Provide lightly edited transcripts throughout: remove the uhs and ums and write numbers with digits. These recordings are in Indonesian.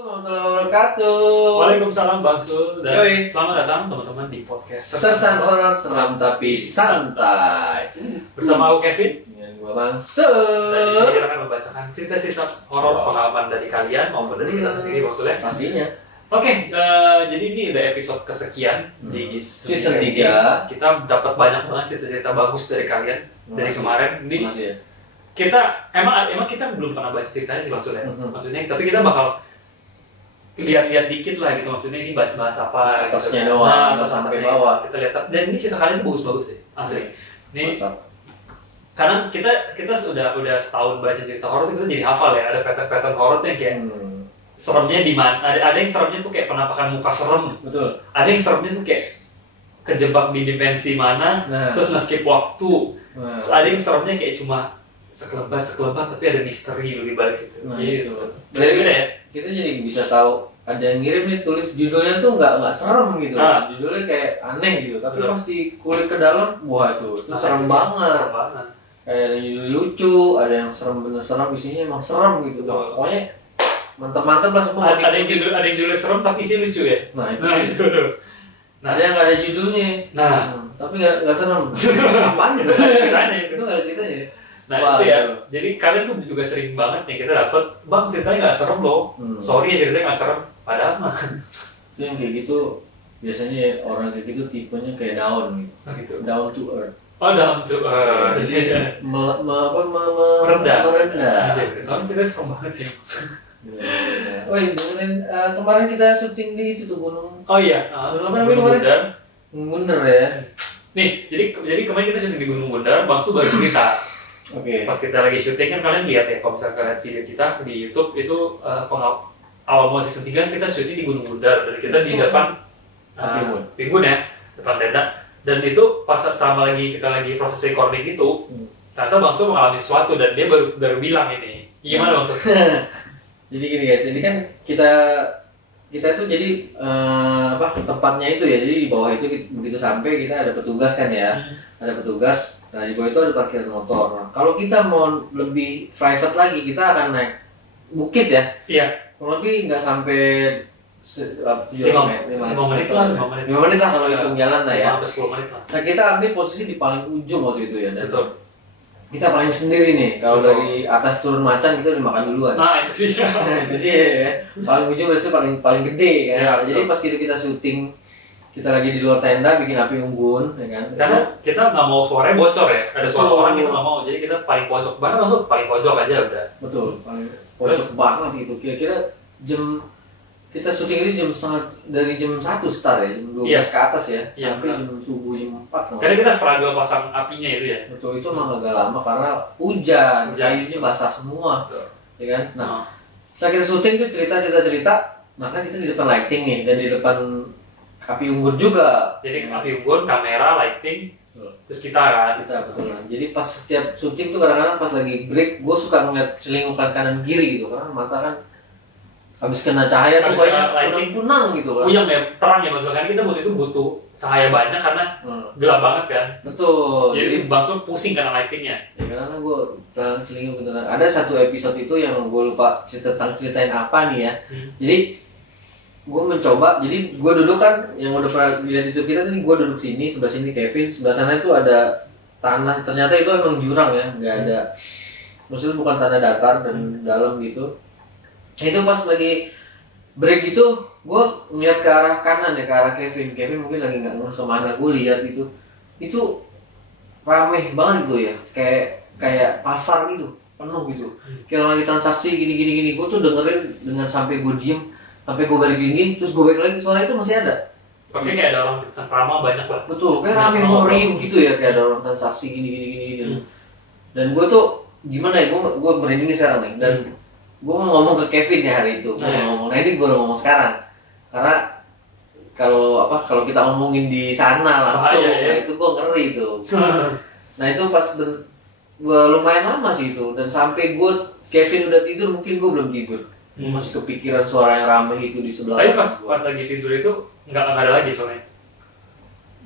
warahmatullahi wabarakatuh. Waalaikumsalam Bang Sul dan Yoi. selamat datang teman-teman di podcast Sesan horor seram tapi santai. bersama aku Kevin. Dengan gua Bang Dan di sini Sul. kita akan membacakan cerita-cerita horor pengalaman dari kalian maupun dari kita sendiri Bang Sul ya. Pastinya. Oke, jadi ini udah episode kesekian di Season ini. 3. Kita dapat banyak banget cerita-cerita bagus dari kalian dari kemarin. Ini Makasih ya. kita emang kita belum pernah baca ceritanya sih maksudnya. Mhm. Maksudnya tapi kita bakal lihat-lihat dikit lah gitu, maksudnya ini bahas apa Atasnya gitu. doang, nggak atas- sampai atasnya bawah. kita lihat, dan ini cerita kalian tuh bagus-bagus sih asli. Ini Mantap. karena kita sudah setahun baca cerita horor, kita jadi hafal ya, ada pattern horor tuh yang kayak seremnya di mana, ada yang seremnya tuh kayak penampakan muka serem, Betul. ada yang seremnya tuh kayak kejebak di dimensi mana, Nah. terus nge-skip waktu, Nah, terus ada yang seremnya kayak cuma sekelebat tapi ada misteri lebih balik situ. Nah, Gitu. itu. Beda ya. kita jadi bisa tahu ada yang ngirim nih tulis judulnya tuh nggak serem gitu. Ah. Judulnya kayak aneh gitu, tapi Betul. pas dikulik ke dalam, wah itu serem banget. Serem banget. Kayak ada yang judul lucu, ada yang serem bener serem, isinya emang serem gitu. Betul. Pokoknya mantap-mantap lah semua. Ada yang judul serem tapi isinya lucu ya. Nah itu. Nah itu. Nah, Ada yang nggak ada judulnya. Nah. Tapi nggak serem. Apaan itu? Ceritanya itu. Itu nggak ada ceritanya. Nah Wah, itu ya, itu. jadi kalian tuh juga sering banget nih kita dapet, bang ceritanya nggak serem loh, sorry ya ceritanya nggak serem, padahal mah. Itu yang kayak gitu biasanya orang kayak gitu tipenya kayak down gitu. Gitu. Down to earth. Oh dalam tuh, Jadi merendah. merendah. Tapi ceritanya serem banget sih. Woi, dengerin kemarin kita syuting di itu tuh gunung Oh iya, Gunung apa namanya Gunung kemarin? Bundar. Bundar ya. Nih, jadi kemarin kita syuting di Gunung Bundar, Bang Su baru cerita. Oke. Pas kita lagi syuting kan kalian lihat ya, kalau misalnya kalian lihat video kita di YouTube itu awal mulai season 3 kita syuting di Gunung Bundar dan kita di depan Pimbun ya, depan tenda. Dan itu pas selama kita lagi proses recording itu, ternyata Bang Su mengalami sesuatu dan dia baru bilang ini. Gimana Bang Su? Jadi gini guys, ini kan kita tuh jadi tempatnya itu ya, jadi di bawah itu begitu sampai kita ada petugas kan ya, ada petugas. Nah di bawah itu ada parkiran motor. Nah, kalau kita mau lebih private lagi, kita akan naik bukit ya. Iya. Kurang lebih nggak sampai 5 menit lah kalau hitung jalan lah ya. 10 menit lah. Nah kita ambil posisi di paling ujung waktu itu ya. Dan Betul. kita paling sendiri nih. Kalau Betul. dari atas turun macan kita udah makan duluan. Nah itu dia. Nah, itu dia ya. Paling ujung biasanya paling gede kan. Ya, Nah, jadi betul. pas kita syuting, kita lagi di luar tenda bikin api unggun, ya kan? Karena kita nggak mau suaranya bocor ya. Ada suara Betul. orang kita nggak mau. Jadi kita paling pojok. Mana masuk paling pojok aja udah. Betul, paling pojok banget gitu. Kira-kira kita syuting ini dari jam 1 start ya, jam 12 Iya. ke atas ya, Iya, sampai benar. jam subuh jam 4. Karena kita struggle pasang apinya itu ya. Betul, itu emang agak lama karena hujan, kayunya basah semua, Betul. ya kan? Nah, setelah kita syuting tuh cerita, nah kan kita di depan lighting nih dan di depan api unggun juga. Jadi api unggun, kamera, lighting, Betul. terus kita kan. Kita betul kan. Jadi pas setiap syuting tuh kadang-kadang pas lagi break, gue suka ngeliat celingukan kanan kiri gitu karena mata kan habis kena cahaya tuh Habis kena kayak lighting. kunang gitu kan. Puyeng ya, terang ya maksudnya kan kita butuh cahaya banyak karena gelap banget kan. Betul. Jadi Bang Su pusing karena lightingnya. Ya karena gue terang celinguk beneran. Ada satu episode itu yang gue lupa ceritain apa nih ya. Jadi gue mencoba, jadi gue duduk kan yang udah pernah lihat itu kita tadi, gue duduk sini, sebelah sini Kevin, sebelah sana itu ada tanah. Ternyata itu emang jurang ya, nggak ada. Maksudnya bukan tanah datar dan dalam gitu. Itu pas lagi break gitu, gue ngeliat ke arah kanan ya, ke arah Kevin. Kevin mungkin lagi nggak ngeh kemana. Gue lihat itu rameh banget gitu ya, kayak pasar gitu, penuh gitu. Kayak orang lagi transaksi gini. Gue tuh dengerin dengan sampai gue diem, sampai gue balik lagi, terus gue balik lagi, suara itu masih ada. Oke, kayak ada orang cengkrama banyak lah. Betul, kayak rame moriu gitu ya, kayak ada orang transaksi gini. Dan gue tuh gimana ya, gue merinding sekarang nih. Dan gue mau ngomong ke Kevin ya hari itu, nah ini gue udah ngomong sekarang karena kalau kita ngomongin di sana langsung, nah itu gue ngeri itu. Nah itu pas gue lumayan lama sih itu, dan sampai Kevin udah tidur, mungkin gue belum tidur. Masih kepikiran suara yang ramai itu di sebelah. Tapi pas lagi tidur itu nggak ada lagi suaranya.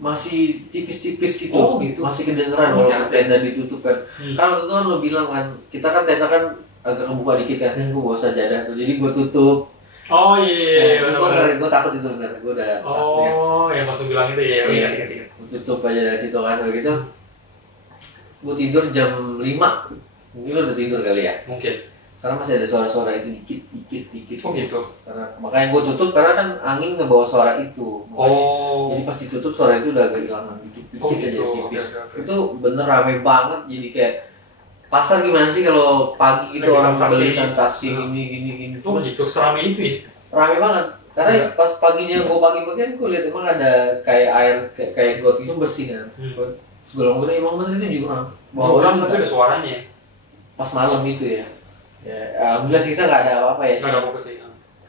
Masih tipis-tipis gitu. Oh, gitu. Masih kedengeran Masih kalau tenda ditutup kan. Kan waktu itu kan lo bilang kan, kita kan tenda kan agak kebuka dikit kan, gue bawa sajadah tuh, jadi gue tutup. Oh iya, gue takut itu bener, gue udah. Oh, yang langsung bilang itu ya, ingat. Tutup aja dari situ kan, begitu. Gue tidur jam 5, mungkin lo udah tidur kali ya? Mungkin. Karena masih ada suara-suara itu dikit. Oh gitu. Karena makanya gue tutup karena kan angin ngebawa suara itu. Makanya, jadi pas ditutup suara itu udah agak hilangan dikit gitu. aja tipis. Okay. Itu bener rame banget, jadi kayak pasar gimana sih kalau pagi gitu orang beli transaksi gini. Oh gitu, serame itu ya? Rame banget. Karena pas paginya gue pagi-pagian gue lihat emang ada kayak air kayak got itu bersih kan. Segala emang bener itu jurang. Jurang tapi ada suaranya. Pas malam itu ya. Ya alhamdulillah sih kita nggak ada apa-apa ya. Nggak ada apa-apa sih.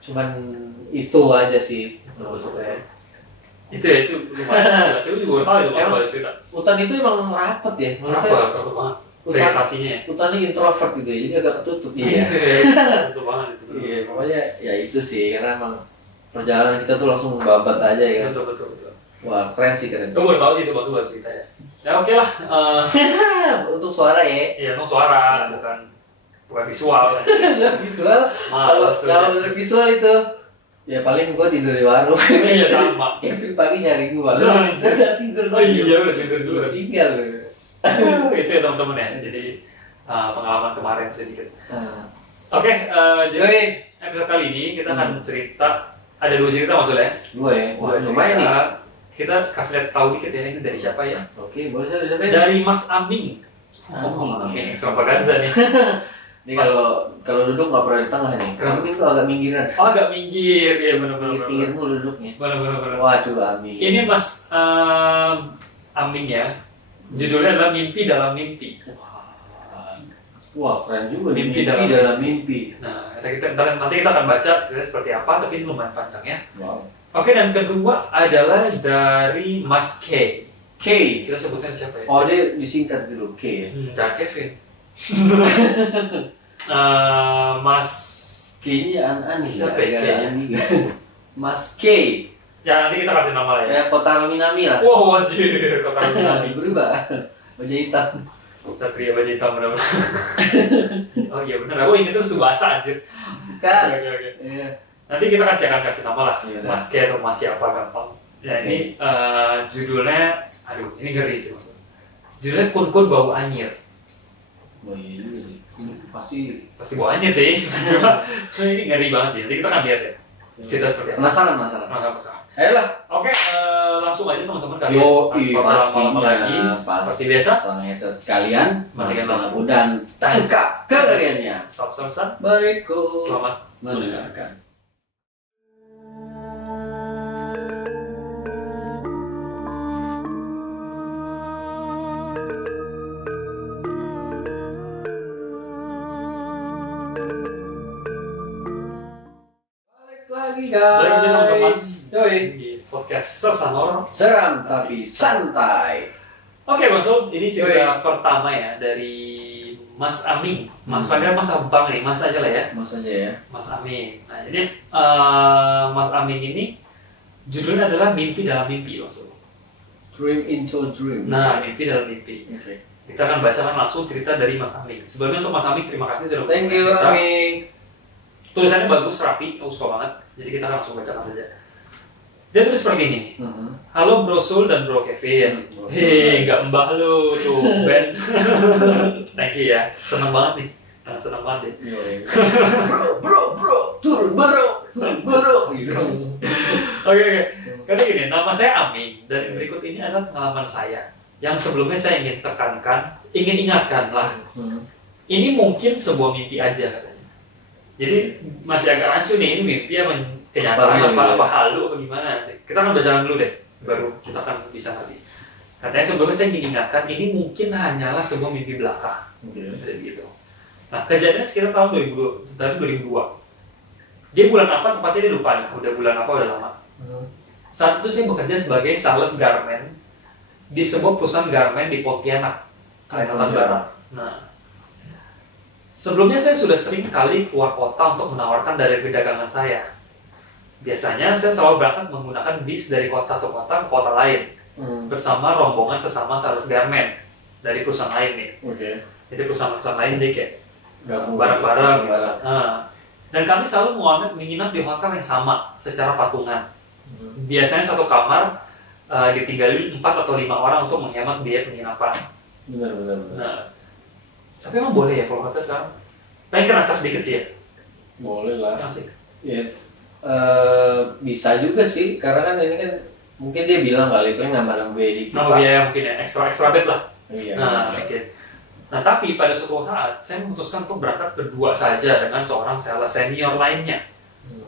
Cuman itu aja sih. Itu lumayan. Saya juga tahu itu masalah cerita. Hutan itu emang rapet ya. Rapet banget. Vegetasinya ya. Hutannya introvert gitu ya, jadi agak tertutup. Iya. Betul banget itu. Iya, pokoknya ya itu sih karena emang perjalanan kita tuh langsung babat aja ya kan. Betul. Wah, keren sih. Kamu udah tahu sih itu baru cerita ya. Ya oke lah. Untuk suara ya. Iya, untuk suara bukan visual. Visual. Kalau dari visual itu ya paling gua tidur di warung. Iya sama. Kevin pagi nyari gua. Sudah tidur. Oh iya, udah tidur dulu. Tinggal. Itu ya teman-teman ya. Jadi pengalaman kemarin sedikit. Oke, jadi episode kali ini kita akan cerita, ada 2 cerita maksudnya. 2 ya. Wah, lumayan nih. Kita kasih lihat tahu dikit ya, ini dari siapa ya? Oke, boleh saya dari Mas Aming. Aming Extravaganza nih. Ini kalau duduk nggak pernah di tengah nih. Aming tuh agak minggiran. Oh, agak minggir, ya benar-benar. Pinggir mulu duduknya. Benar-benar. Waduh, Aming. Ini Mas Aming ya. Judulnya adalah Mimpi Dalam Mimpi. Wah, keren juga. Mimpi dalam mimpi. Nah, nanti kita akan baca seperti apa, tapi ini lumayan panjang ya. Wow. Oke, dan kedua adalah dari Mas K. Kita sebutkan siapa ya? Oh, dia disingkat dulu K ya. Dan Kevin. Mas K-nya aneh. Siapa ya? Mas K. Ya, nanti kita kasih nama lah ya. Ya, Kota Minami lah. Wow, wajib Kota Minami. Berubah. Baju hitam. Satria baju hitam benar-benar. Oh iya benar. Aku ingat itu Subasa anjir. Kan. Oke. Iya. Nanti kita akan kasih nama lah. Iya, Mas K atau Mas siapa gampang. Ya ini judulnya, aduh ini ngeri sih maksudnya. Judulnya Kun Bau Anyir. Oh iya pasti bau anyir sih. Cuma ini ngeri banget sih. Nanti kita akan lihat ya. Cerita seperti apa. Penasaran. Ayolah. Oke, langsung aja teman-teman kalian. Pastinya lagi. Seperti biasa. Sekalian, matikan lampu dan tangkap kengeriannya. Stop. Berikut. Selamat mendengarkan. Lagi guys, di podcast Sesanor seram tapi santai. Oke, Mas, ini cerita pertama ya dari Mas Aming. Mas panggil Mas Abang nih, Mas aja lah ya. Mas aja ya. Mas Aming. Nah, jadi Mas Aming ini judulnya adalah Mimpi Dalam Mimpi, Mas. Dream into dream. Nah, Mimpi Dalam Mimpi. Oke. Kita akan bacakan langsung cerita dari Mas Aming. Sebelumnya untuk Mas Aming, terima kasih sudah Thank you, Aming. Tulisannya bagus, rapi, aku suka banget. Jadi kita langsung bacakan saja. Dia tulis seperti ini. Halo Bro Sul dan Bro Kevin. Hei, nggak mbah lu tuh, Ben. Thank you ya. Seneng banget nih. Seneng banget ya. Bro, turun bro. Oke. Kata gini, nama saya Aming dan berikut ini adalah pengalaman saya yang sebelumnya saya ingin ingatkan lah. Ini mungkin sebuah mimpi aja katanya. Jadi masih agak rancu nih, ini mimpi apa kenyataan apa halu apa gimana? Kita akan baca dulu deh, baru kita akan bisa ngerti. Katanya sebelumnya saya ingin ingatkan, ini mungkin hanyalah sebuah mimpi belaka. Jadi gitu. Nah, kejadiannya sekitar tahun 2002. Dia bulan apa tepatnya dia lupa nih, udah bulan apa udah lama. Saat itu saya bekerja sebagai sales garment di sebuah perusahaan garment di Pontianak, Kalimantan Barat. Nah, sebelumnya saya sudah sering kali keluar kota untuk menawarkan dari perdagangan saya. Biasanya saya selalu berangkat menggunakan bis dari satu kota ke kota lain bersama rombongan sesama sales garment dari perusahaan lain nih. Jadi perusahaan lain dia kayak bareng-bareng. Dan kami selalu menginap di hotel yang sama secara patungan. Biasanya satu kamar ditinggali 4 atau 5 orang untuk menghemat biaya penginapan. Benar. Nah, tapi emang boleh ya kalau hotel sekarang? Paling kena cas sedikit sih ya? Boleh lah. Ya, sih. Ya, bisa juga sih, karena kan ini kan mungkin dia bilang kali itu nambah biaya dikit. Nambah biaya mungkin ya, extra bed lah. Iya. Nah, oke. Nah, tapi pada suatu saat saya memutuskan untuk berangkat berdua saja dengan seorang sales senior lainnya.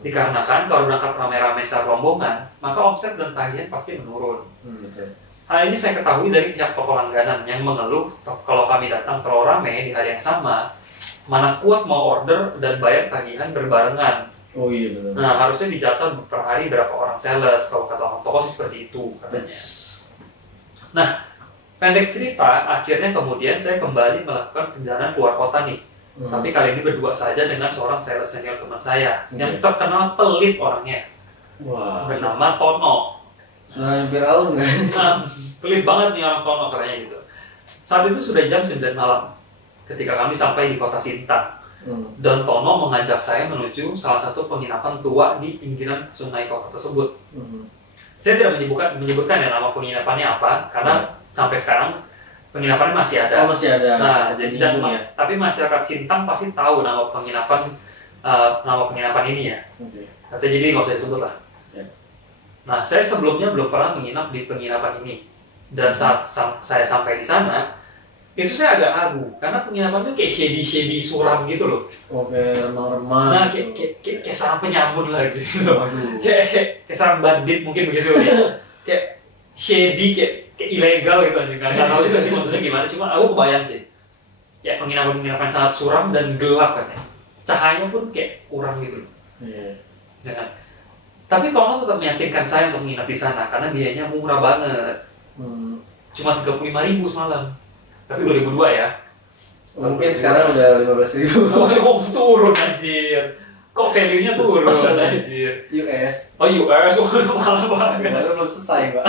Dikarenakan kalau berangkat rame-rame secara rombongan, maka omset dan tagihan pasti menurun. Betul. Hal ini saya ketahui dari pihak toko langganan yang mengeluh kalau kami datang terlalu ramai di hari yang sama, mana kuat mau order dan bayar tagihan berbarengan. Oh iya benar. Nah, harusnya dijatah per hari berapa orang sales, kalau kata orang toko sih seperti itu katanya. Nah, pendek cerita, akhirnya kemudian saya kembali melakukan perjalanan keluar kota nih. Tapi kali ini berdua saja dengan seorang sales senior teman saya yang terkenal pelit orangnya. Wah. Bernama Tono. Sudah hampir tahun kan? Nah, pelit banget nih orang Tono katanya gitu. Saat itu sudah jam 9 malam ketika kami sampai di kota Sintang. Dan Tono mengajak saya menuju salah satu penginapan tua di pinggiran sungai kota tersebut. Saya tidak menyebutkan ya nama penginapannya apa karena sampai sekarang penginapannya masih ada. Oh, masih ada. Nah, tapi masyarakat Sintang pasti tahu nama penginapan ini ya. Katanya jadi nggak usah disebut lah. Nah, saya sebelumnya belum pernah menginap di penginapan ini. Dan saat saya sampai di sana, itu saya agak ragu karena penginapan itu kayak shady suram gitu loh. Oke, remang-remang. Nah, kayak sarang penyambut lah gitu. Kayak sarang bandit mungkin begitu ya. Kayak shady, kayak ilegal gitu aja. Nggak tahu itu sih maksudnya gimana. Cuma aku kebayang sih. Kayak penginapan sangat suram dan gelap kan ya. Cahayanya pun kayak kurang gitu loh. Iya. Tapi Tono tetap meyakinkan saya untuk menginap di sana karena biayanya murah banget. Cuma 35.000 semalam. Tapi 2002 ya. Mungkin sekarang udah 15.000. Oh, turun anjir. Kok value-nya turun anjir. US. Oh, US. Mahal banget. Baru belum selesai, Pak.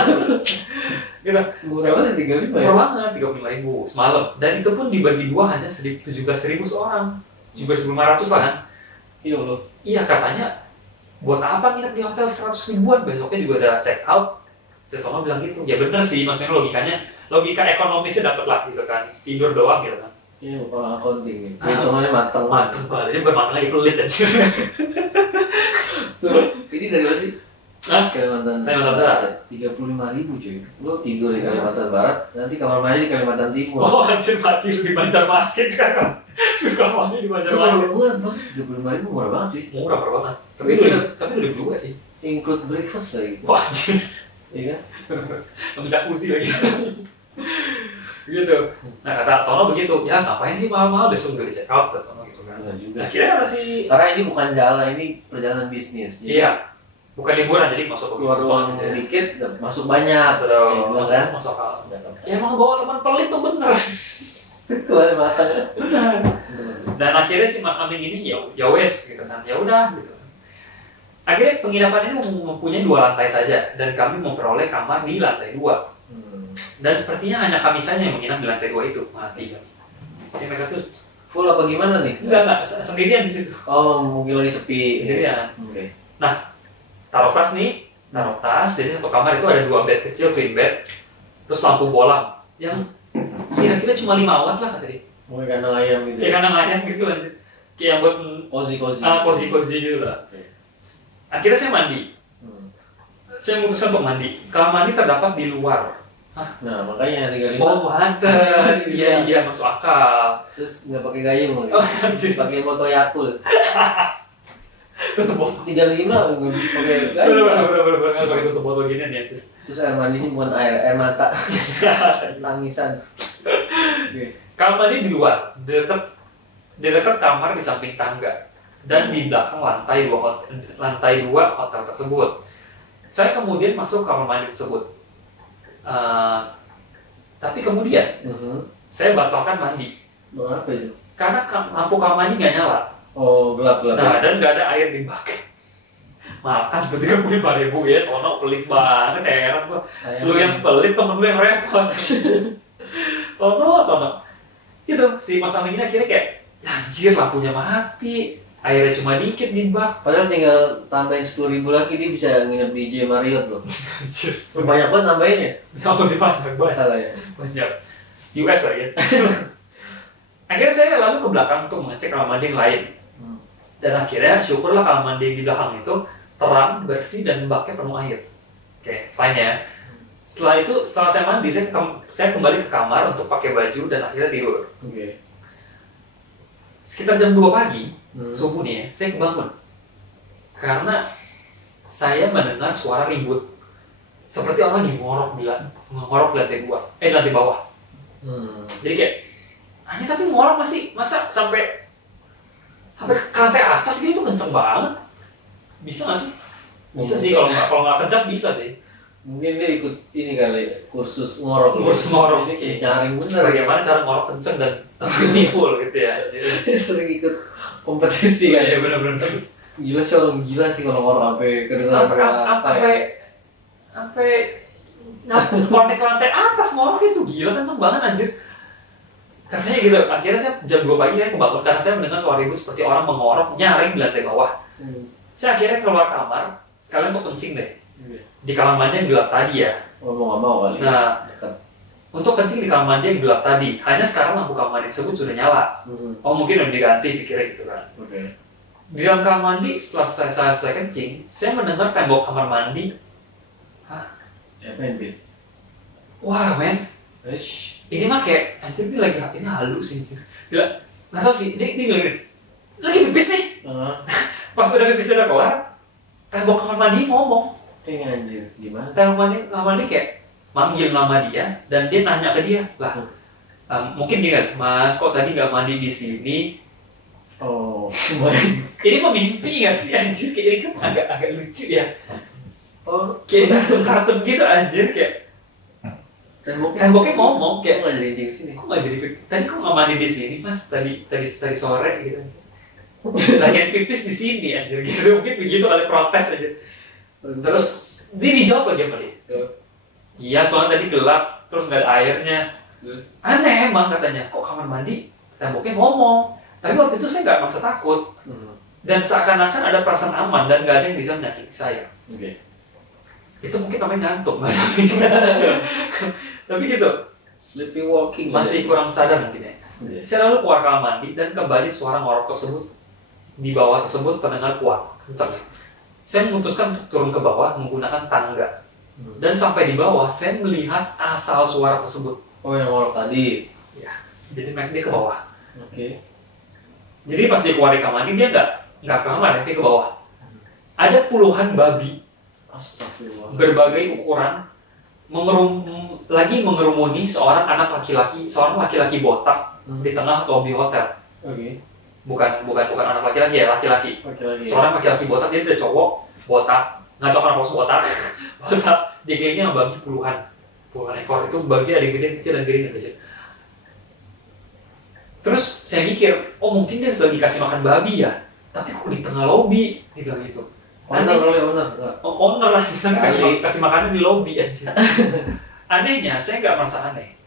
Gitu. Murah banget 35 ya? Murah banget 35.000 semalam. Dan itu pun dibagi dua hanya 17.000 seorang. 17.500 lah kan. Iya loh. Iya, katanya buat apa nginep di hotel 100 ribuan, besoknya juga udah check out. Si Tono bilang gitu. Ya bener sih, maksudnya logika ekonomisnya dapet lah gitu kan. Tidur doang gitu kan. Iya, orang accounting nih. Hitungannya matang. Matang banget. Jadi bukan matang lagi, pelit aja. Tuh, ini dari mana sih? Kalimantan Barat. 35.000 cuy. Lo tidur di Kalimantan Barat, nanti kamar mandi di Kalimantan Timur. Oh anjir, mati lu di Banjarmasin kan. Kamar mandi di Banjarmasin. Murah banget, maksud 35.000 murah banget cuy. Murah banget. Tapi udah juga sih. Include breakfast lagi. Wah anjir. Iya kan? Sama jacuzzi lagi. Gitu. Nah kata Tono begitu, ya ngapain sih malam-malam besok udah di check out, kata Tono gitu kan. Benar juga. Akhirnya ada sih. Karena ini bukan jalan, ini perjalanan bisnis. Iya. Bukan liburan, jadi masuk keluar uang dikit, masuk banyak. Betul. Ya, kan? Masuk akal. Ya emang bawa teman pelit tuh bener. Keluar matang. Benar. Dan akhirnya si Mas Amin ini ya wes gitu kan. Ya udah gitu. Akhirnya penginapan ini mempunyai 2 lantai saja dan kami memperoleh kamar di lantai 2. Dan sepertinya hanya kami saja yang menginap di lantai 2 itu. Mati ya. Ya mereka tuh full apa gimana nih? Enggak, sendirian di situ. Oh, mungkin lagi sepi. Sendirian. Oke. Nah, taruh tas, jadi satu kamar itu ada 2 bed kecil, queen bed, terus lampu bolam yang kira-kira cuma 5 watt lah kata dia. Kayak kandang ayam gitu. Kayak kandang ayam gitu aja. Kayak yang buat cozy gitu lah. Akhirnya saya mandi. Saya memutuskan untuk mandi. Kamar mandi terdapat di luar. Nah, makanya 35. Oh, pantes. Iya, masuk akal. Terus nggak pakai gayung lagi. Pakai botol Yakult. Tutup botol 35 nggak bisa pakai gayung. Bener nggak pakai tutup botol gini nih. Terus air mandinya bukan air mata. Tangisan. Kamar mandi di luar, dekat kamar di samping tangga dan di belakang lantai 2 hotel tersebut. Saya kemudian masuk kamar mandi tersebut. Tapi kemudian saya batalkan mandi. Kenapa itu? Karena lampu kamar mandi nggak nyala. Oh, gelap. Nah, dan nggak ada air di bak. Makan tuh 35.000 ya, Tono pelit banget, heran gua. Lu yang pelit, temen lu yang repot. Tono. Gitu, si Mas Amin ini akhirnya kayak, anjir lampunya mati. airnya cuma dikit di bak. Padahal tinggal tambahin 10.000 lagi dia bisa nginep di J Marriott loh. Banyak banget nambahinnya. Kalau banyak Salah ya. Banyak. US lah ya. Akhirnya saya lalu ke belakang untuk mengecek kamar mandi yang lain. Dan akhirnya syukurlah kamar mandi di belakang itu terang, bersih, dan baknya penuh air. Oke, fine ya. Setelah saya mandi, saya kembali ke kamar untuk pakai baju dan akhirnya tidur. Oke. Sekitar jam 2 pagi, subuh nih ya, saya kebangun. Karena saya mendengar suara ribut. Seperti orang lagi ngorok di lantai bawah. Jadi kayak, hanya tapi ngorok masa sampai ke lantai atas gitu kenceng banget. Bisa nggak sih? Bisa sih, kalau nggak kedap bisa sih. Mungkin dia ikut ini kali, kursus ngorok. Kursus ngorok. Nyaring bener. Bagaimana cara ngorok kenceng dan beautiful gitu ya. Dia sering ikut kompetisi kan. Iya benar-benar. Gila sih, orang gila sih kalau ngorok sampai kedengaran sampai konek lantai atas ngorok itu gila kenceng banget anjir. Katanya gitu. Akhirnya saya jam 2 pagi saya kebangun karena saya mendengar suara ribut seperti orang mengorok nyaring di lantai bawah. Saya akhirnya keluar kamar sekalian untuk kencing deh. Di kamar mandi yang gelap tadi ya. Oh, mau nggak mau kali. Nah, untuk kencing di kamar mandi yang gelap tadi. Hanya sekarang lampu kamar mandi tersebut sudah nyala. Oh mungkin udah diganti pikirnya gitu kan. Di dalam kamar mandi setelah saya kencing, saya mendengar tembok kamar mandi. Hah? Apa yang bed? Wah men. Ini mah kayak anjir ini halus sih. Gila. Nggak tahu sih. Dia lagi pipis nih. Pas udah pipis udah kelar, tembok kamar mandi ngomong. Anjir, gimana? Kamar mandi kayak manggil nama dia dan dia nanya ke dia lah. Mungkin dia kan, Mas kok tadi nggak mandi di sini? Oh, ini memimpi nggak sih anjir? Kayak ini kan agak lucu ya. Oh, kayak kartun gitu anjir kayak. Temboknya ngomong kayak nggak jadi kencing sini. Kok nggak jadi? Tadi kok nggak mandi di sini Mas? Tadi sore gitu. Lagi pipis di sini anjir gitu. Mungkin begitu kali protes aja. Terus dia dijawab lagi sama dia. Iya soalnya tadi gelap terus nggak ada airnya. Aneh emang katanya. Kok kamar mandi temboknya ngomong. Tapi waktu itu saya nggak merasa takut. Dan seakan-akan ada perasaan aman dan nggak ada yang bisa menyakiti saya. Itu mungkin namanya ngantuk mas. Tapi gitu. Sleepy walking. Masih kurang sadar mungkin ya. Saya lalu keluar kamar mandi dan kembali suara ngorok tersebut di bawah tersebut terdengar kuat, kencang. Saya memutuskan untuk turun ke bawah menggunakan tangga. Dan sampai di bawah saya melihat asal suara tersebut. Oh yang ngorok tadi. Ya. Jadi naik dia ke bawah. Oke. Jadi pas dia keluar dari kamar mandi dia nggak ke kamar, dia ke bawah. Ada puluhan babi. Astagfirullah. Berbagai ukuran mengerumuni seorang laki-laki botak di tengah lobi hotel. Oke. Bukan anak laki-laki ya, laki-laki. Seorang laki-laki botak, dia udah cowok botak, nggak tahu kenapa botak. Botak dikelilingi sama babi puluhan ekor. Itu babi ada yang gede kecil dan gede kecil. Terus saya mikir, oh mungkin dia lagi kasih makan babi ya, tapi kok di tengah lobi, dia bilang gitu. Owner kasih makannya di lobi aja. Anehnya, saya nggak merasa aneh.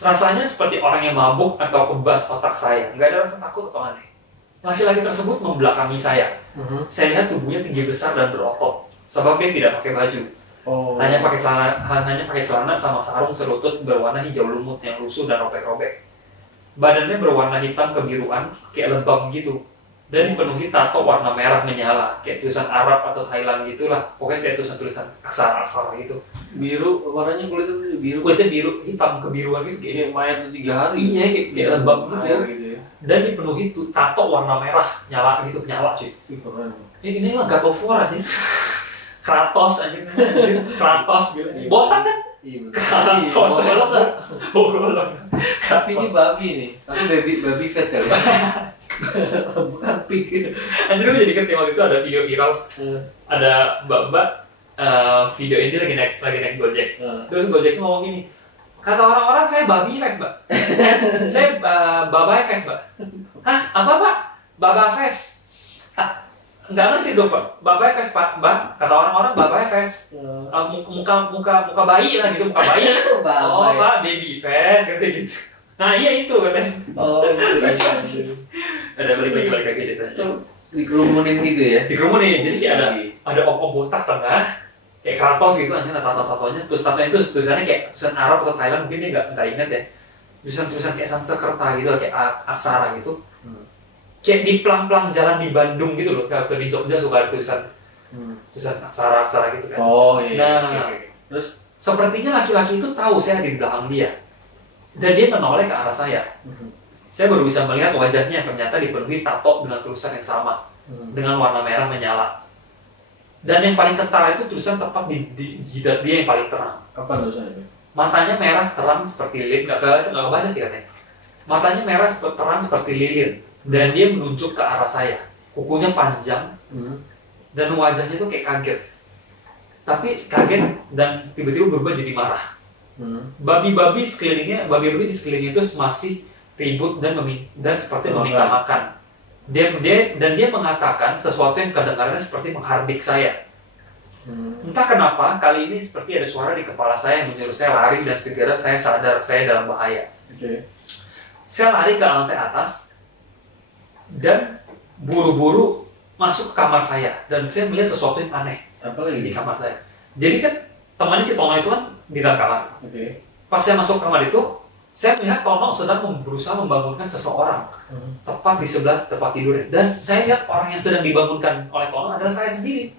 Rasanya seperti orang yang mabuk atau kebas otak saya. Nggak ada rasa takut atau aneh. Laki-laki tersebut membelakangi saya. Saya lihat tubuhnya tinggi besar dan berotot. Sebab dia tidak pakai baju. Hanya pakai celana sama sarung serutut berwarna hijau lumut yang lusuh dan robek-robek. Badannya berwarna hitam kebiruan, kayak lebam gitu. Dan dipenuhi tato warna merah menyala, kayak tulisan Arab atau Thailand gitulah. Pokoknya kayak tulisan aksara-aksara gitu. Biru, warnanya kulitnya biru. Kulitnya biru, hitam kebiruan gitu kayak mayat 3 hari. Iya, kayak lebam gitu. Ya. Dan dipenuhi tato warna merah nyala gitu, nyala cuy. Keren. Ini mah God of War aja. Kratos aja. Kratos gitu. Botak kan? Kratos. Bolong. Tapi ini babi nih. Tapi baby face kali. Bukan pig. Anjir gue jadi inget waktu itu ada video viral. Ada mbak-mbak video ini lagi naik Gojek. Terus Gojek ngomong gini. Kata orang-orang saya babi face, Mbak. Saya babai face, Mbak. Hah? Apa, Pak? Baba face. Nggak ngerti tuh, Pak. Babai face, Pak. Mbak. Kata orang-orang babai face. Muka bayi lah gitu, muka bayi. Oh, Pak, baby face gitu. Nah iya itu katanya. Oh gitu. Ada balik lagi ceritanya. Itu dikerumunin gitu ya? Dikerumunin, jadi kayak ada om botak tengah, kayak Kratos gitu aja, tato-tatonya. Terus tatonya itu tulisannya kayak tulisan Arab atau Thailand, mungkin dia nggak ingat ya. Tulisan kayak Sanskerta gitu, kayak aksara gitu. Kayak di pelang-pelang jalan di Bandung gitu loh, kayak di Jogja suka ada tulisan aksara gitu kan. Oh iya. Nah, terus sepertinya laki-laki itu tahu saya di belakang dia, dan dia menoleh ke arah saya. Saya baru bisa melihat wajahnya yang ternyata dipenuhi tato dengan tulisan yang sama, dengan warna merah menyala. Dan yang paling kentara itu tulisan tepat di jidat dia yang paling terang. Apa tulisannya? Matanya merah terang seperti lilin, nggak kebaca sih katanya. Matanya merah terang seperti lilin, dan dia menunjuk ke arah saya. Kukunya panjang, dan wajahnya tuh kayak kaget. Tapi kaget dan tiba-tiba berubah jadi marah. Babi-babi di sekelilingnya itu masih ribut dan seperti meminta makan. Dia mengatakan sesuatu yang kedengarannya seperti menghardik saya. Entah kenapa kali ini seperti ada suara di kepala saya yang menyuruh saya lari, dan segera saya sadar saya dalam bahaya. Saya lari ke lantai atas dan buru-buru masuk ke kamar saya, dan saya melihat sesuatu yang aneh. Apa lagi di kamar saya? Jadi kan temannya si Tono itu kan di dalam kamar. Pas saya masuk kamar itu, saya melihat Tono sedang berusaha membangunkan seseorang tepat di sebelah tempat tidurnya, dan saya lihat orang yang sedang dibangunkan oleh Tono adalah saya sendiri.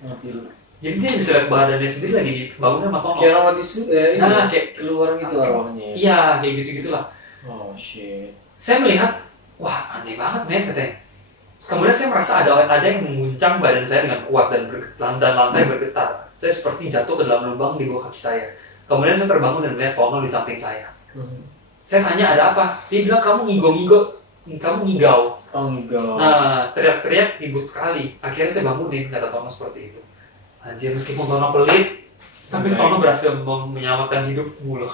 Jadi dia bisa lihat badannya sendiri lagi dibangunkan sama Tono. Kayak orang mati kayak keluar gitu arwahnya. Iya, kayak gitu-gitulah. Oh shit. Saya melihat, wah aneh banget men katanya. Kemudian saya merasa ada yang menguncang badan saya dengan kuat dan lantai bergetar. Saya seperti jatuh ke dalam lubang di bawah kaki saya. Kemudian saya terbangun dan melihat Tono di samping saya. Saya tanya ada apa? Dia bilang kamu ngigau. Oh ngigau. Nah teriak-teriak ribut sekali. Akhirnya saya bangunin, kata Tono seperti itu. Anjir, meskipun Tono pelit, tapi Tono berhasil menyelamatkan hidup mulu.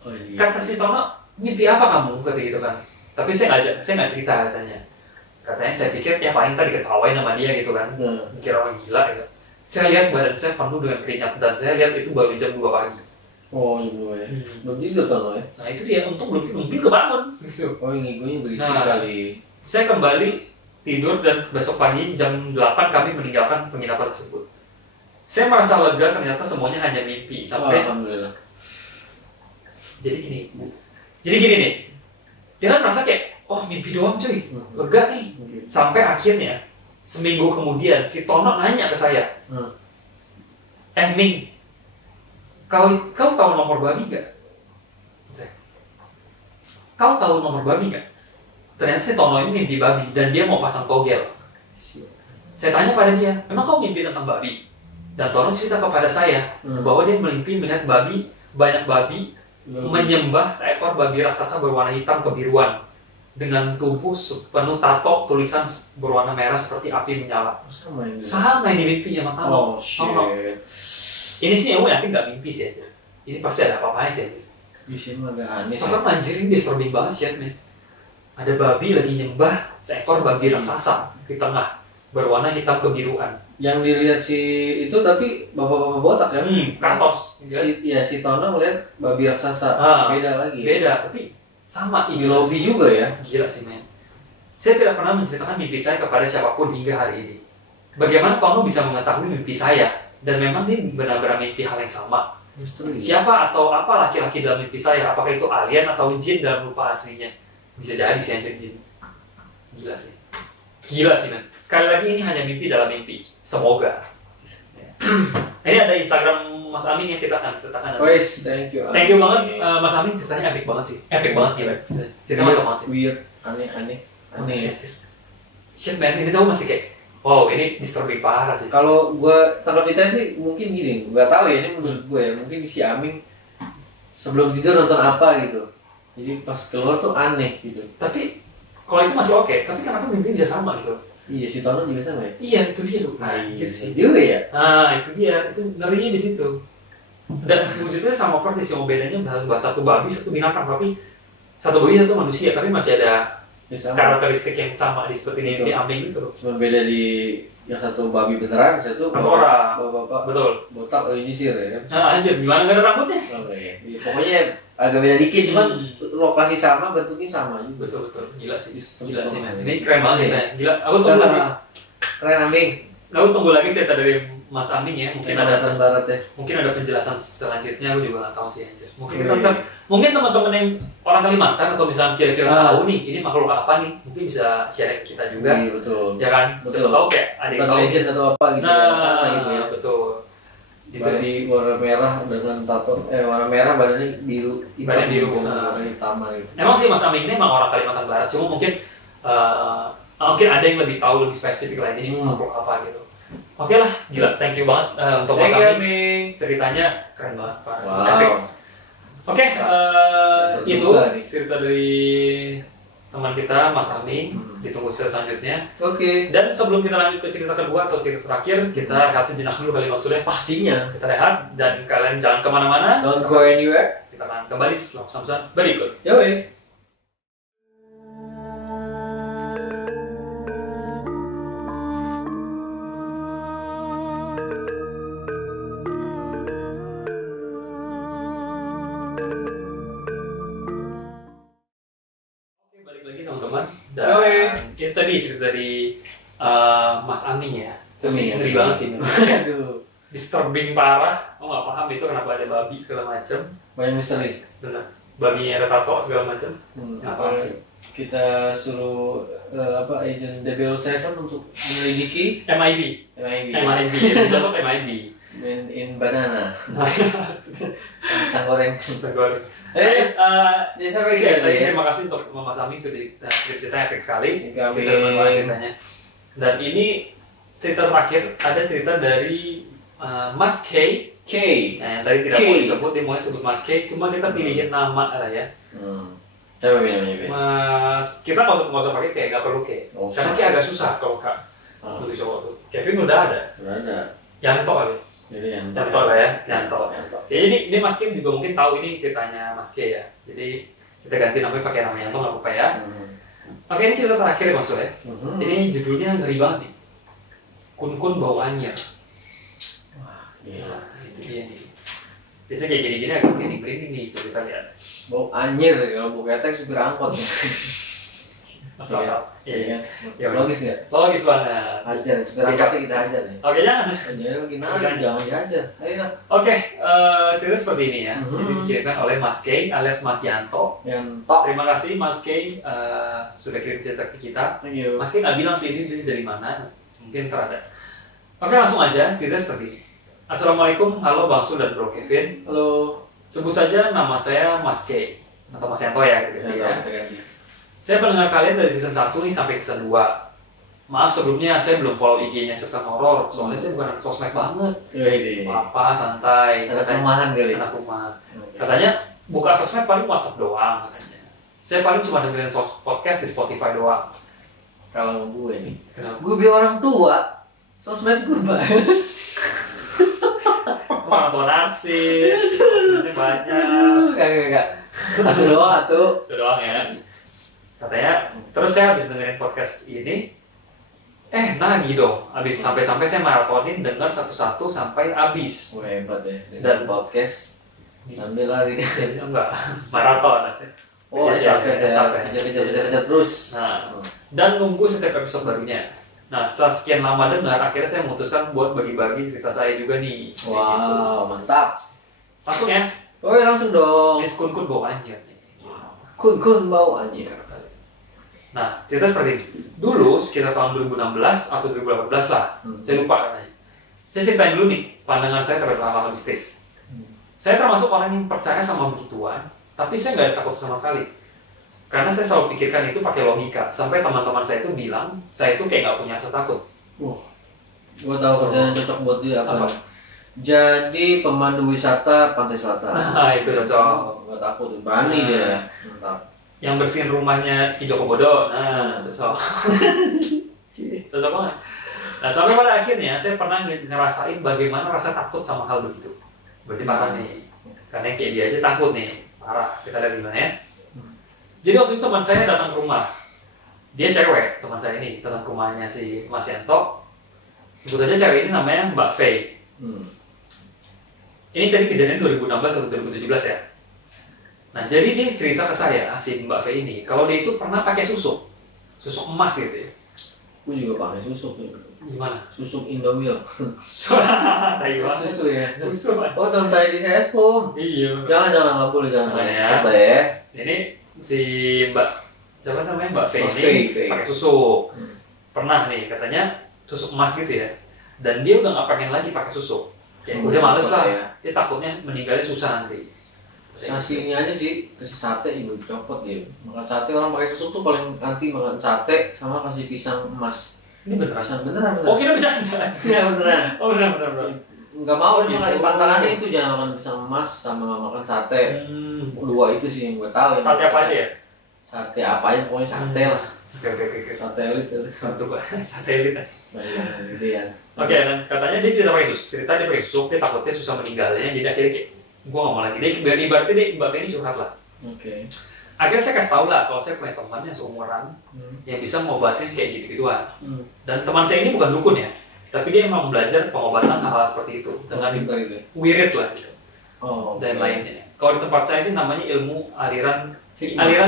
Oh, iya. Kata si Tono, mimpi apa kamu? Kata gitu kan. Tapi saya nggak cerita katanya. Katanya saya pikir ya paling tadi ketawain sama dia gitu kan. Mikir orang gila gitu. Saya lihat badan saya penuh dengan keringat, dan saya lihat itu baru jam 2 pagi. Oh jam 2 ya? Belum tidur Tono ya? Nah itu dia, untung belum tidur, mungkin kebangun gitu. Oh yang ngigonya berisik kali. Saya kembali tidur, dan besok pagi jam 8 kami meninggalkan penginapan tersebut. Saya merasa lega, ternyata semuanya hanya mimpi. Sampai alhamdulillah. Jadi gini nih. Dia kan merasa kayak, oh mimpi doang cuy, lega nih. Sampai akhirnya, seminggu kemudian, si Tono nanya ke saya, Ming, kau tahu nomor babi gak? Kau tahu nomor babi gak? Ternyata si Tono ini mimpi babi, dan dia mau pasang togel. Saya tanya pada dia, memang kau mimpi tentang babi? Dan Tono cerita kepada saya, bahwa dia mimpi melihat banyak babi, menyembah seekor babi raksasa berwarna hitam kebiruan dengan tubuh penuh tato tulisan berwarna merah seperti api menyala. Sama yang di mimpi sama Tono. Oh shit. Ini sih aku yakin nggak mimpi sih aja. Ini pasti ada apa-apanya sih. Di sini agak aneh. Soalnya anjir ini disturbing banget sih men. Ada babi lagi nyembah seekor babi raksasa di tengah berwarna hitam kebiruan. Yang dilihat si itu tapi bapak-bapak botak kan? Kratos. Si Tono ngeliat babi raksasa. Beda lagi. Beda, tapi sama. Di lobby juga ya? Gila sih men. Saya tidak pernah menceritakan mimpi saya kepada siapapun hingga hari ini. Bagaimana Tono bisa mengetahui mimpi saya? Dan memang dia benar-benar mimpi hal yang sama. Siapa atau apa laki-laki dalam mimpi saya? Apakah itu alien atau jin dalam rupa aslinya? Bisa jadi sih anjir jin. Gila sih men. Sekali lagi ini hanya mimpi dalam mimpi. Semoga. Ini ada Instagram Mas Amin yang kita akan ceritakan. Wes, thank you. Thank you banget Mas Amin, ceritanya epic banget sih. Epic banget gila. Cerita mantap banget sih. Weird, aneh. Shit man, ini tahu masih kayak wow, ini disturbing parah sih. Kalau gua tangkap cerita sih mungkin gini, nggak tahu ya, ini menurut gue ya, mungkin si Aming sebelum tidur nonton apa gitu. Jadi pas keluar tuh aneh gitu. Tapi kalau itu masih oke, tapi kenapa mimpi bisa sama gitu? Iya, si Tono juga sama ya? Iya, itu dia tuh. Anjir sih. Juga ya? Itu dia. Itu ngerinya di situ. Dan wujudnya sama persis, cuma bedanya satu babi, satu binatang, tapi satu babi, satu manusia, tapi masih ada karakteristik yang sama di seperti mimpi Aming gitu. Cuma beda di yang satu babi beneran, satu bapak bapak betul. botak lagi nyisir ya kan? Anjir, gimana nggak ada rambutnya? Oke. Pokoknya agak beda dikit, cuman lokasi sama, bentuknya sama juga. Betul, gila sih men. Ini keren banget ya. Gila, aku tunggu lagi. Keren Aming. Aku tunggu lagi cerita dari Mas Aming ya. Mungkin ada barat ya. Mungkin ada penjelasan selanjutnya, aku juga nggak tahu sih anjir. Mungkin teman-teman yang orang Kalimantan atau misalnya kira-kira tahu nih, ini makhluk apa nih, mungkin bisa share ke kita juga. Iya, betul. Ya kan? Betul. Tahu kayak ada yang tahu legend atau apa gitu. Nah, gitu ya. Betul. Gitu. Babi warna merah dengan tato warna merah badannya biru hitam, badan biru warna hitaman gitu. Emang sih Mas Aming ini emang orang Kalimantan Barat, cuma mungkin ada yang lebih tahu lebih spesifik lah ini makhluk apa gitu. Oke lah, gila, thank you banget untuk Mas Aming. Ceritanya keren banget, Pak. Wow. Oke, itu cerita dari teman kita Mas Aming. Ditunggu cerita selanjutnya. Oke. Dan sebelum kita lanjut ke cerita kedua atau cerita terakhir, kita rehat sejenak dulu kali maksudnya. Pastinya. Kita rehat dan kalian jangan kemana-mana. Don't go anywhere. Kita akan kembali setelah pesan-pesan berikut. Yoi. Dan itu tadi cerita dari Mas Aming ya. Terus ngeri banget sih. Aduh. Disturbing parah. Oh nggak paham itu kenapa ada babi segala macam. Banyak misteri. Benar. Babinya ada tato segala macam. Apa sih? Kita suruh agent 007 untuk menyelidiki MIB. Untuk MIB. In banana. Pisang goreng. Terima kasih untuk Mas Aming sudah ceritanya efek sekali. Kita mengulas ceritanya. Dan ini cerita terakhir ada cerita dari Mas K. Nah yang tadi tidak mau disebut, dia mau sebut Mas K. Cuma kita pilihin nama lah ya. Siapa namanya? Mas, kita nggak usah pakai K, nggak perlu K. Karena K agak susah kalau Kak. Untuk coba tuh. Kevin udah ada. Yanto kali. Yanto lah ya, Yanto. Jadi ini Mas Kim juga mungkin tahu ini ceritanya Mas K ya. Jadi kita ganti namanya pakai nama Yanto nggak apa-apa ya. Oke, ini cerita terakhir ya Mas Sul ya. Ini judulnya ngeri banget nih. Kun bau anyir. Wah, gila. Itu dia nih. Biasanya kayak gini-gini agak merinding nih cerita lihat. Bau anyir kalau bau ketek supir angkot. Masuk iya. Ya, logis nggak? Logis banget. Hajar, supir angkotnya kita hajar nih. Oke, jangan. Jangan dihajar. Ayo. Oke, cerita seperti ini ya. Jadi dikirimkan oleh Mas K alias Mas Yanto. Terima kasih Mas K sudah kirim cerita ke kita. Mas K nggak bilang sih ini dari mana. Mungkin terada. Oke, langsung aja cerita seperti ini. Assalamualaikum, halo Bang Sul dan Bro Kevin. Halo. Sebut saja nama saya Mas K atau Mas Yanto ya gitu ya. Saya pendengar kalian dari season 1 nih sampai season 2. Maaf sebelumnya saya belum follow IG-nya Sersan Horor, soalnya saya bukan anak sosmed banget. Apa santai. Anak rumahan kali. Anak rumahan. Katanya buka sosmed paling WhatsApp doang katanya. Saya paling cuma dengerin podcast di Spotify doang. Kalau gue nih, kenapa? Gue biar orang tua, sosmed gue banget. Orang tua narsis, sosmednya banyak. Kagak. Satu doang ya. Katanya, terus saya habis dengerin podcast ini, nagih dong. Habis sampai-sampai saya maratonin denger satu-satu sampai habis. Wah hebat ya. Dan podcast sambil lari. Enggak, maraton. Oh, estafet ya. Kejar terus. Nah, dan nunggu setiap episode barunya. Nah, setelah sekian lama dengar, akhirnya saya memutuskan buat bagi-bagi cerita saya juga nih. Wow, mantap. Langsung ya. Oh, langsung dong. Kun bau anjir. Kun bau anjir. Nah, cerita seperti ini. Dulu, sekitar tahun 2016 atau 2018 lah. Saya lupa katanya. Saya ceritain dulu nih, pandangan saya terhadap hal-hal mistis. Saya termasuk orang yang percaya sama begituan, tapi saya nggak ada takut sama sekali. Karena saya selalu pikirkan itu pakai logika. Sampai teman-teman saya itu bilang, saya itu kayak nggak punya rasa takut. Gue tahu kerjaan cocok buat dia apa? Jadi pemandu wisata Pantai Selatan. Nah, itu cocok. Gak takut, berani dia. Mantap. Yang bersihin rumahnya Ki Joko Bodo, cocok. Cocok banget. Nah, sampai pada akhirnya saya pernah ngerasain bagaimana rasa takut sama hal begitu. Berarti parah nih. Karena kayak dia aja takut nih, parah. Kita lihat gimana ya. Jadi waktu itu teman saya datang ke rumah. Dia cewek, teman saya ini, datang ke rumahnya si Mas Yanto. Sebut saja cewek ini namanya Mbak Faye. Ini tadi kejadian 2016 atau 2017 ya. Nah, jadi dia cerita ke saya, si Mbak V ini, kalau dia itu pernah pakai susuk emas gitu ya. Gue juga pakai susuk ya. Gimana? Susuk Indomil. Susu ya. Susu. Oh, don't try this at home. Iya. Jangan nggak boleh jangan. Nah, ya. Coba ya. Ini si Mbak siapa namanya Mbak V ini pakai susuk. Pernah nih katanya susuk emas gitu ya. Dan dia udah nggak pengen lagi pakai susuk. Kayak udah males lah. Ya. Dia takutnya meninggalnya susah nanti. Kasih ini aja sih, kasih sate ibu copot dia. Makan sate orang pakai susuk tuh paling anti makan sate sama kasih pisang emas. Ini beneran? Beneran. Oh, kira bercanda? Iya beneran. Oh, beneran. Enggak mau dia makan pantangannya itu, jangan makan pisang emas sama makan sate. Dua itu sih yang gue tahu. Sate apa aja ya? Sate apa aja, pokoknya sate lah. Oke. Sate elit. Sate elit. Gitu ya. Oke, dan katanya dia cerita pakai susuk. Cerita dia pakai susuk, dia takutnya susah meninggalnya, jadi akhirnya kayak gue gak mau lagi. Dia ibaratnya dia Mbak ini curhat lah. Oke. Akhirnya saya kasih tau lah kalau saya punya teman yang seumuran yang bisa ngobatin kayak gitu-gituan. Dan teman saya ini bukan dukun ya, tapi dia emang belajar pengobatan hal-hal seperti itu dengan wirid lah gitu. Dan lainnya. Kalau di tempat saya sih namanya ilmu aliran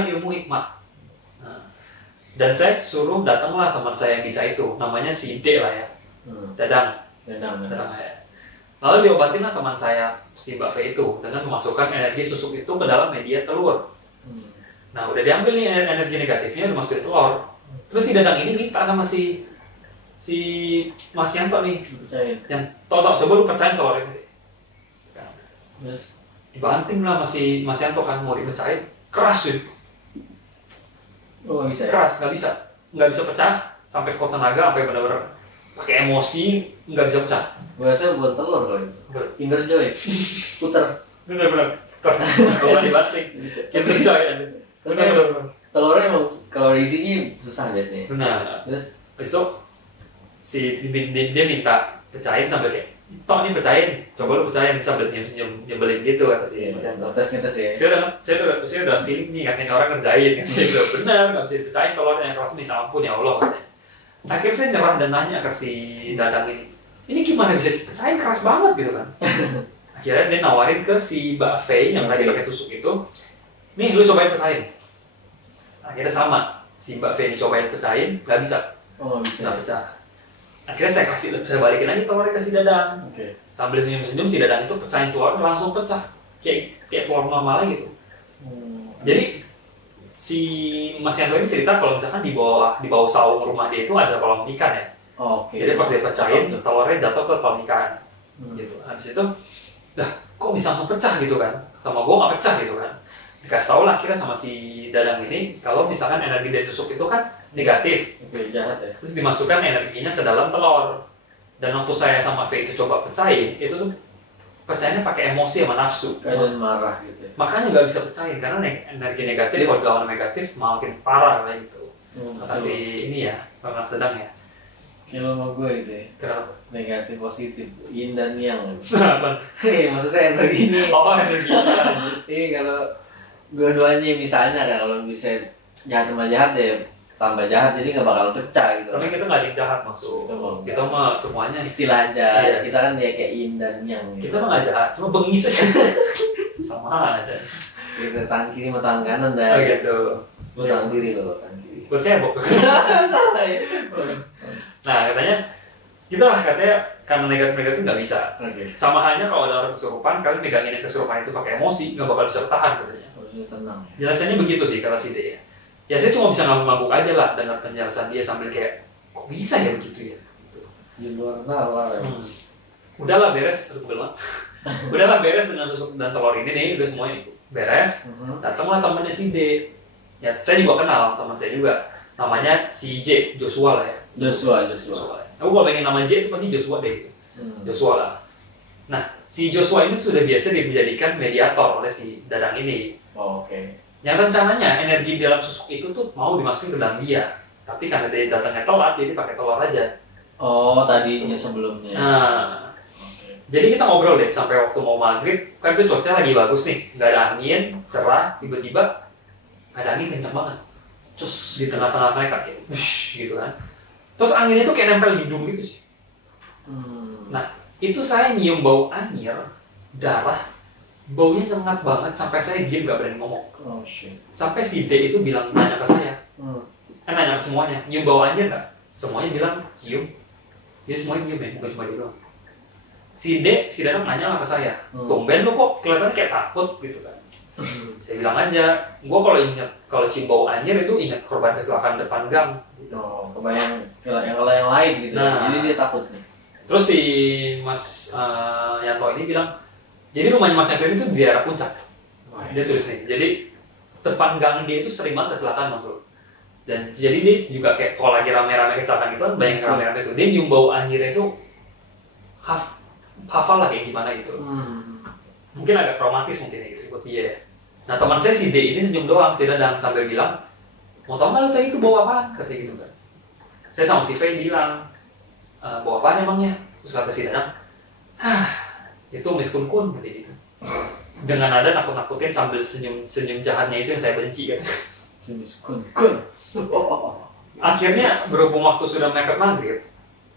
ilmu hikmah. Nah, dan saya suruh datanglah teman saya yang bisa itu, namanya si D lah ya. Dadang ya. Lalu diobatin lah teman saya si Mbak V itu dengan memasukkan energi susuk itu ke dalam media telur. Nah, udah diambil nih energi negatifnya, udah masukin telur. Terus si Dadang ini minta sama si Mas Yanto nih, yang tau coba lu pecahin telur ini. Terus dibanting lah masih Mas Yanto kan, mau dipecahin keras sih. Oh, bisa ya? Keras, nggak bisa pecah sampai sekuat tenaga, sampai benar-benar pakai emosi nggak bisa pecah. Biasanya buat telur kali. Kinder Joy, puter. Bener. Kalau dibanting, Kinder Joy aja. Bener. Telurnya emang kalau isinya susah biasanya. Benar. Terus besok dia minta pecahin sambil kayak, tok nih pecahin, coba lu pecahin sambil senyum nyebelin gitu kata si Mas Yanto. Ngetes ya. Saya udah feeling nih katanya orang ngerjain, katanya bener nggak bisa dipecahin telurnya, keras minta ampun ya Allah katanya. Akhirnya saya nyerah dan nanya ke si Dadang ini gimana bisa dipecahin, keras banget gitu kan. Akhirnya dia nawarin ke si Mbak V yang tadi pakai susuk itu, nih lu cobain pecahin. Akhirnya sama, si Mbak V ini cobain pecahin, nggak bisa. Nggak pecah. Akhirnya saya balikin aja telurnya ke si Dadang. Sambil senyum-senyum si Dadang itu pecahin telur langsung pecah, kayak telur normalnya gitu. Jadi si Mas Yanto ini cerita kalau misalkan di bawah saung rumah dia itu ada kolam ikan ya. Jadi pas dia pecahin, telurnya jatuh ke kolam ikan. Gitu. Habis itu, kok bisa langsung pecah gitu kan? Sama gua nggak pecah gitu kan? Dikasih tau lah kira sama si Dadang ini, kalau misalkan energi dari tusuk itu kan negatif. Jahat ya. Terus dimasukkan energinya ke dalam telur. Dan waktu saya sama V itu coba pecahin, itu tuh pecahinnya pakai emosi sama nafsu. Keadaan marah gitu. Makanya nggak bisa pecahin karena energi negatif kalau dilawan negatif makin parah lah gitu. Kata si ini ya, Mas Dadang ya. Kalau sama gue itu ya. Kenapa? Negatif positif, yin dan yang. Apa? Maksudnya energinya. Energinya. Kalau dua-duanya misalnya kan, kalau bisa jahat sama jahat ya tambah jahat, jadi nggak bakal pecah gitu. Tapi kita nggak ada yang jahat maksud. Kita mah semuanya istilah aja. Iya. Kita kan ya kayak yin dan yang. Kita mah nggak jahat, cuma bengis aja. Sama aja. Kita tangan kiri sama tangan kanan dah. Gitu. Lu tangan kiri lo, tangan kiri. Gue cebok. Salah ya. Nah katanya, gitulah katanya karena negatif nggak bisa. Sama halnya kalau ada orang kesurupan, kalian megangin kesurupan itu pakai emosi, nggak bakal bisa bertahan katanya. Harusnya tenang. Jelasannya begitu sih kata si D ya. Ya saya cuma bisa ngangguk-ngangguk aja lah dengan penjelasan dia sambil kayak, kok bisa ya begitu ya? Gitu. Di luar nalar ya. Udahlah beres, udahlah beres dengan susuk dan telur ini nih, udah semuanya beres. Datanglah temannya si D. Ya saya juga kenal teman saya juga. Namanya si J, Joshua lah ya. Joshua. Aku kalau pengen nama J itu pasti Joshua deh. Joshua lah. Nah, si Joshua ini sudah biasa dijadikan mediator oleh si Dadang ini. Oke. Yang rencananya energi dalam susuk itu tuh mau dimasukin ke dalam dia. Tapi karena dia datangnya telat, jadi pakai telur aja. Oh, tadinya sebelumnya. Nah, jadi kita ngobrol deh sampai waktu mau maghrib. Kan itu cuaca lagi bagus nih, nggak ada angin, cerah. Tiba-tiba ada angin kencang banget. Terus di tengah-tengah mereka kayak wush gitu kan. Terus anginnya tuh kayak nempel di hidung gitu sih. Nah, itu saya nyium bau anyir, darah, baunya nyengat banget sampai saya diem gak berani ngomong. Oh shit. Sampai si D itu bilang nanya ke saya, nanya ke semuanya, nyium bau anjir nggak? Semuanya bilang cium. Dia semuanya nyium ya, bukan cuma dia doang. Si Danang nanya lah ke saya, tumben lo kok kelihatannya kayak takut gitu kan. Saya bilang aja, gue kalau cium bau anjir itu ingat korban kecelakaan depan gang. Gitu. Oh, kebayang yang lain gitu. Nah, jadi dia takut nih. Terus si Mas Yanto ini bilang, jadi rumahnya Mas Yanto ini tuh di daerah puncak. Dia tulis nih, jadi depan gang dia itu sering banget kecelakaan Mas Bro. Dan jadi dia juga kayak kalau lagi rame-rame kecelakaan itu kan banyak rame-rame itu. Dia nyium bau anjirnya itu hafal lah kayak gimana gitu. Mungkin agak traumatis mungkin gitu buat dia. Nah teman saya si D ini senyum doang, si Dadang sambil bilang, mau tau nggak lu tadi itu bau apaan? Katanya gitu kan. Saya sama si Faye bilang, bau apaan emangnya? Terus kata si Dadang, itu Miss Kun Kun katanya gitu. Dengan nada nakut-nakutin sambil senyum jahatnya itu yang saya benci katanya. Miss Kun Kun. Akhirnya berhubung waktu sudah mepet maghrib,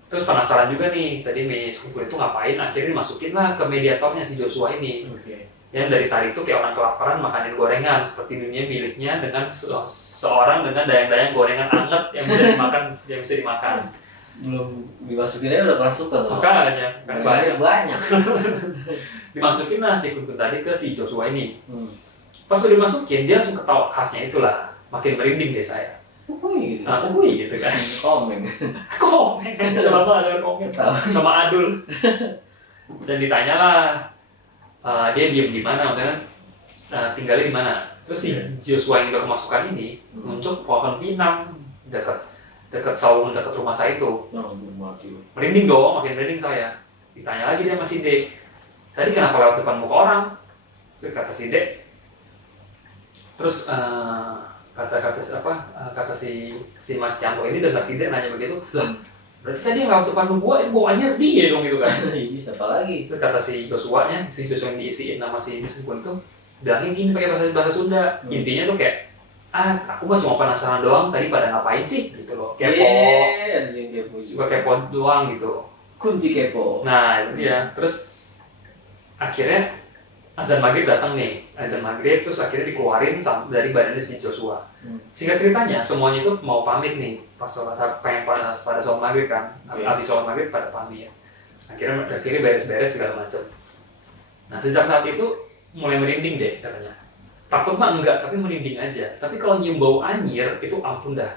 terus penasaran juga nih, tadi Miss Kun Kun itu ngapain? Akhirnya dimasukin lah ke mediatornya si Joshua ini. Yang dari tadi itu kayak orang kelaparan makanin gorengan seperti dunia miliknya dengan seorang dengan dayang-dayang gorengan anget yang bisa dimakan. Belum dimasukin aja udah kerasukan tuh. Makanya kan banyak. Dimasukin lah si Kun Kun tadi ke si Joshua ini. Pas udah dimasukin dia langsung ketawa khasnya itulah, makin merinding deh saya. Pukui gitu. Pukui gitu kan. Komen Komen ada lama ada komen sama Adul. Dan ditanya lah. Dia diem di mana, maksudnya tinggalnya di mana. Terus si Joshua yang udah kemasukan ini muncul pohon pinang dekat saung dekat rumah saya itu. Merinding dong, makin merinding saya. Ditanya lagi dia sama si D, tadi kenapa lewat depan muka orang? Terus kata si D. Terus kata si Mas Yanto ini dengar si D nanya begitu. Lah, berarti tadi yang lewat depan gua itu bawaannya dia dong gitu kan. Iya, siapa lagi? Itu kata si Joshua yang diisiin nama si Miss Kun itu bilangnya gini pakai bahasa Sunda. Intinya tuh kayak aku mah cuma penasaran doang tadi pada ngapain sih gitu loh. Kepo. Suka kepo doang gitu. Kunci kepo. Nah, itu dia. Terus akhirnya azan maghrib datang nih. Azan maghrib terus akhirnya dikeluarin dari badannya si Joshua. Singkat ceritanya semuanya itu mau pamit nih pas sholat pada sholat maghrib kan. Habis sholat maghrib pada pamit ya. Akhirnya beres-beres segala macam. Nah sejak saat itu mulai merinding deh katanya. Takut mah enggak tapi merinding aja. Tapi kalau nyium bau anyir itu ampun dah.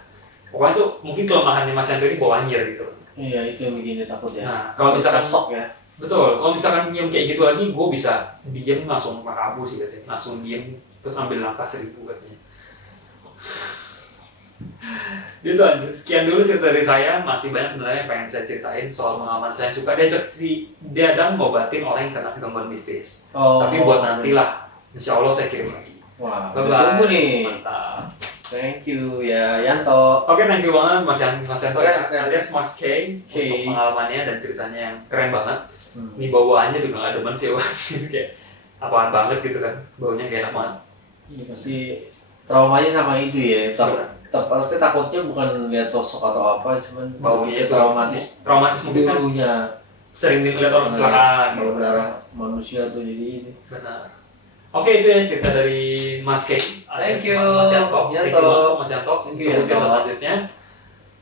Pokoknya itu mungkin kelemahannya Mas Yanto ini bau anyir gitu. Iya itu yang bikin dia takut ya. Nah kalau misalkan sok ya. Betul, kalau misalkan nyium kayak gitu lagi, gue bisa diem langsung makabu sih katanya. Langsung diem, terus ambil nafas 1000 katanya. Gitu aja, sekian dulu cerita dari saya. Masih banyak sebenarnya yang pengen saya ceritain soal pengalaman saya. Suka diajak si Dadang ngobatin orang yang kena gangguan mistis. Tapi buat nantilah, insya Allah saya kirim lagi. Wah, bye-bye. Nih. Mantap. Thank you ya Yanto. Oke, thank you banget Mas Yanto alias Mas K untuk pengalamannya dan ceritanya yang keren banget. Ini bawaannya juga gak demen sih kayak apaan banget gitu kan, baunya gak enak banget. Pasti traumanya sama itu ya. Pasti takutnya bukan lihat sosok atau apa, cuman baunya itu traumatis mungkin dulunya. Sering dilihat orang kecelakaan. Bau darah manusia tuh jadi ini. Benar. Oke, itu ya cerita dari Mas K. Thank you Mas Yanto. Thank you Mas Yanto. Untuk cerita selanjutnya.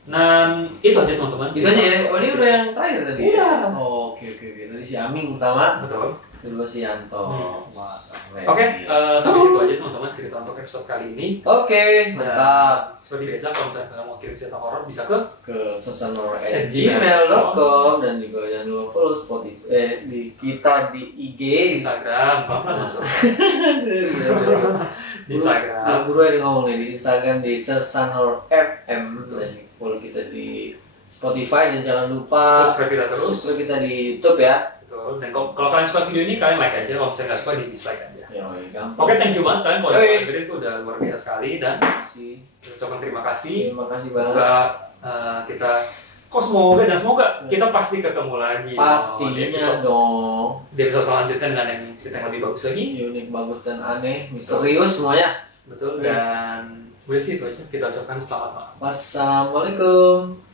Dan itu aja teman-teman. Itu aja ya. Oh ini udah yang terakhir tadi. Udah. Oke. Tadi si Aming pertama. Betul. Kedua si Yanto. Oke, sampai situ aja teman-teman cerita untuk episode kali ini. Oke, mantap. Seperti biasa kalau misalnya kalian mau kirim cerita horor bisa ke sesanhorror@gmail.com dan juga jangan lupa follow Spotify di kita di IG, Instagram, apa masuk. Di Instagram. Buru yang ngomong nih di Instagram di Sesanhorror FM dan follow kita di Spotify dan jangan lupa subscribe kita di YouTube ya. Betul. Dan kalau kalian suka video ini kalian like aja, kalau misalnya nggak suka di dislike aja. Gampang. Oke, thank you banget kalian kalau udah dengerin itu udah luar biasa sekali dan kita ucapkan terima kasih. Terima kasih banget. Semoga semoga kita pasti ketemu lagi. Pastinya dong. Di episode selanjutnya dengan yang cerita yang lebih bagus lagi. Unik, bagus dan aneh, misterius semuanya. Betul. Dan udah sih itu aja. Kita ucapkan selamat malam. Wassalamualaikum.